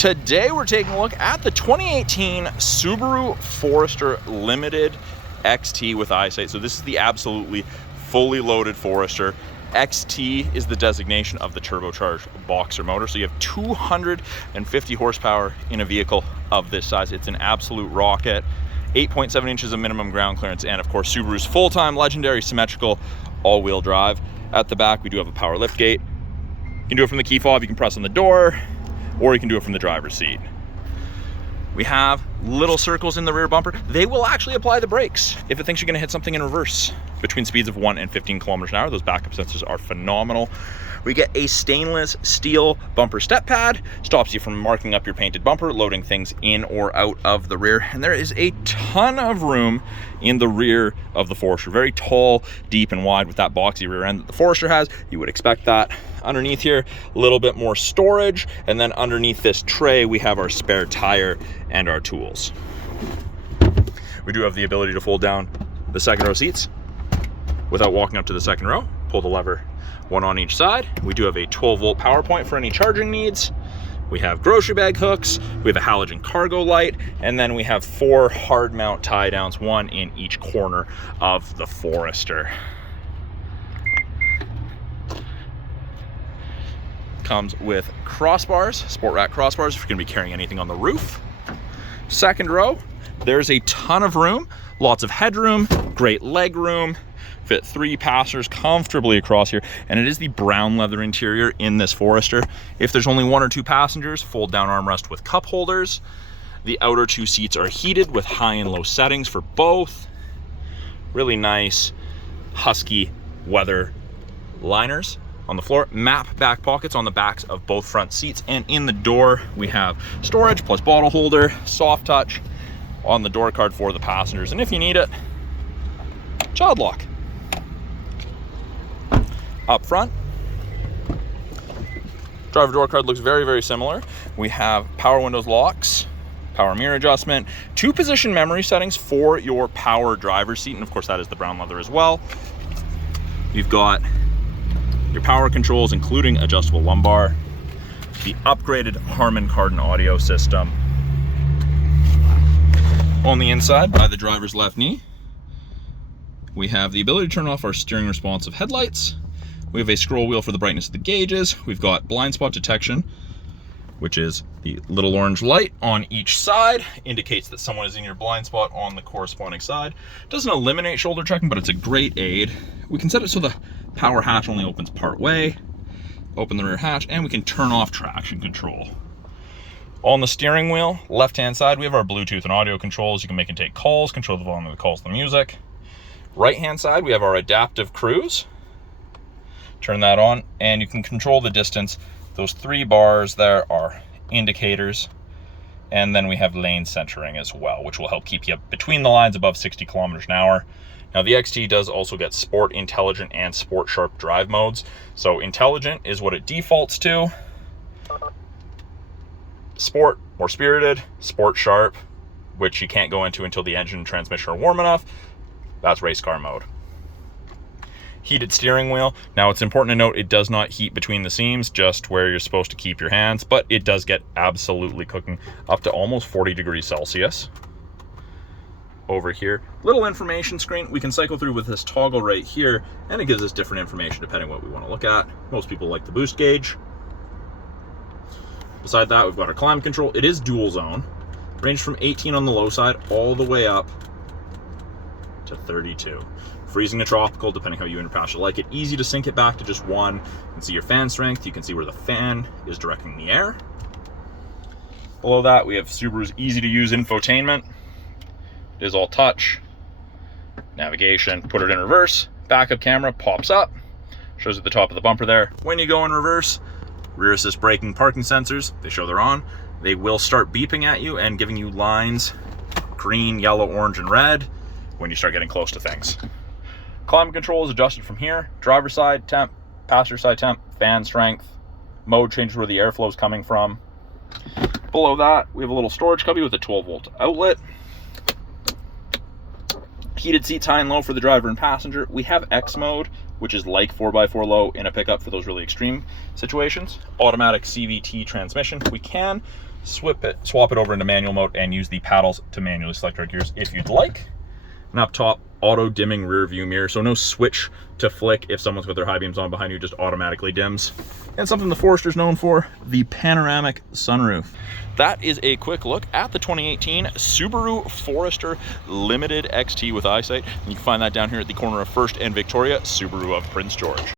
Today we're taking a look at the 2018 Subaru Forester Limited XT with eyesight. So this is the absolutely fully loaded Forester. XT is the designation of the turbocharged boxer motor. So you have 250 horsepower in a vehicle of this size. It's an absolute rocket. 8.7 inches of minimum ground clearance, and of course Subaru's full-time legendary symmetrical all-wheel drive. At the back we do have a power lift gate. You can do it from the key fob, you can press on the door, or you can do it from the driver's seat. We have little circles in the rear bumper. They will actually apply the brakes if it thinks you're gonna hit something in reverse between speeds of 1 and 15 kilometers an hour. Those backup sensors are phenomenal. We get a stainless steel bumper step pad, stops you from marking up your painted bumper, loading things in or out of the rear. And there is a ton of room in the rear of the Forester. Very tall, deep, and wide with that boxy rear end that the Forester has. You would expect that. Underneath here, a little bit more storage. And then underneath this tray, we have our spare tire and our tools. We do have the ability to fold down the second row seats without walking up to the second row. Pull the lever, one on each side. We do have a 12-volt power point for any charging needs. We have grocery bag hooks. We have a halogen cargo light. And then we have 4 hard mount tie downs, one in each corner of the Forester. Comes with crossbars, sport rack crossbars if you're gonna be carrying anything on the roof. Second row, there's a ton of room, lots of headroom, great leg room, fit 3 passengers comfortably across here, and it is the brown leather interior in this Forester. If there's only 1 or 2 passengers, fold down armrest with cup holders. The outer 2 seats are heated with high and low settings for both. Really nice husky weather liners on the floor. Map back pockets on the backs of both front seats, and in the door we have storage plus bottle holder, soft touch on the door card for the passengers, and if you need it, child lock. Up front, driver door card looks very, very similar. We have power windows locks, power mirror adjustment, 2 position memory settings for your power driver's seat, and of course that is the brown leather as well. You've got your power controls, including adjustable lumbar, the upgraded Harman Kardon audio system. On the inside, by the driver's left knee, we have the ability to turn off our steering responsive headlights. We have a scroll wheel for the brightness of the gauges. We've got blind spot detection, which is the little orange light on each side, indicates that someone is in your blind spot on the corresponding side. Doesn't eliminate shoulder checking, but it's a great aid. We can set it so the power hatch only opens part way, open the rear hatch, and we can turn off traction control. On the steering wheel, left-hand side, we have our Bluetooth and audio controls. You can make and take calls, control the volume of the calls, the music. Right-hand side, we have our adaptive cruise. Turn that on, and you can control the distance. Those 3 bars there are indicators, and then we have lane centering as well, which will help keep you between the lines above 60 kilometers an hour. Now the XT does also get Sport, Intelligent, and Sport Sharp drive modes. So Intelligent is what it defaults to. Sport, more spirited. Sport Sharp, which you can't go into until the engine and transmission are warm enough. That's race car mode. Heated steering wheel. Now it's important to note it does not heat between the seams, just where you're supposed to keep your hands, but it does get absolutely cooking up to almost 40 degrees Celsius. Over here, little information screen. We can cycle through with this toggle right here, and it gives us different information depending on what we want to look at. Most people like the boost gauge. Beside that, we've got our climate control. It is dual zone, range from 18 on the low side all the way up to 32. Freezing to tropical, depending how you and your passenger like it. Easy to sync it back to just 1. You can see your fan strength. You can see where the fan is directing the air. Below that, we have Subaru's easy to use infotainment. It is all touch. Navigation, put it in reverse. Backup camera pops up. Shows at the top of the bumper there. When you go in reverse, rear assist braking, parking sensors, they show they're on. They will start beeping at you and giving you lines, green, yellow, orange, and red when you start getting close to things. Climate control is adjusted from here. Driver's side temp, passenger side temp, fan strength, mode changes where the airflow is coming from. Below that, we have a little storage cubby with a 12-volt outlet. Heated seats high and low for the driver and passenger. We have X mode which is like 4x4 low in a pickup for those really extreme situations. Automatic CVT transmission. We can swap it over into manual mode and use the paddles to manually select our gears if you'd like. And up top, auto dimming rear view mirror, so no switch to flick if someone's got their high beams on behind you, just automatically dims. And something the Forester's known for, the panoramic sunroof. That is a quick look at the 2018 Subaru Forester Limited XT with eyesight. And you can find that down here at the corner of 1st and Victoria, Subaru of Prince George.